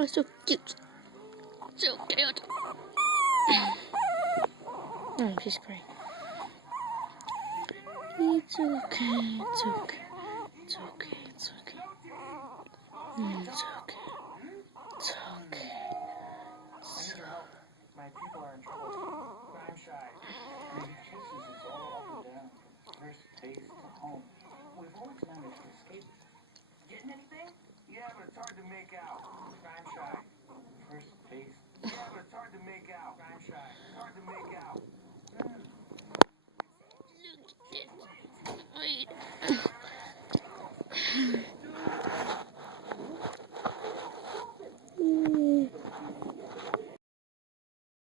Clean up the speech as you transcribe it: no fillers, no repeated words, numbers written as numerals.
Oh, so cute. So cute. Oh, she's crying. It's okay, it's okay. It's okay, it's okay. It's okay.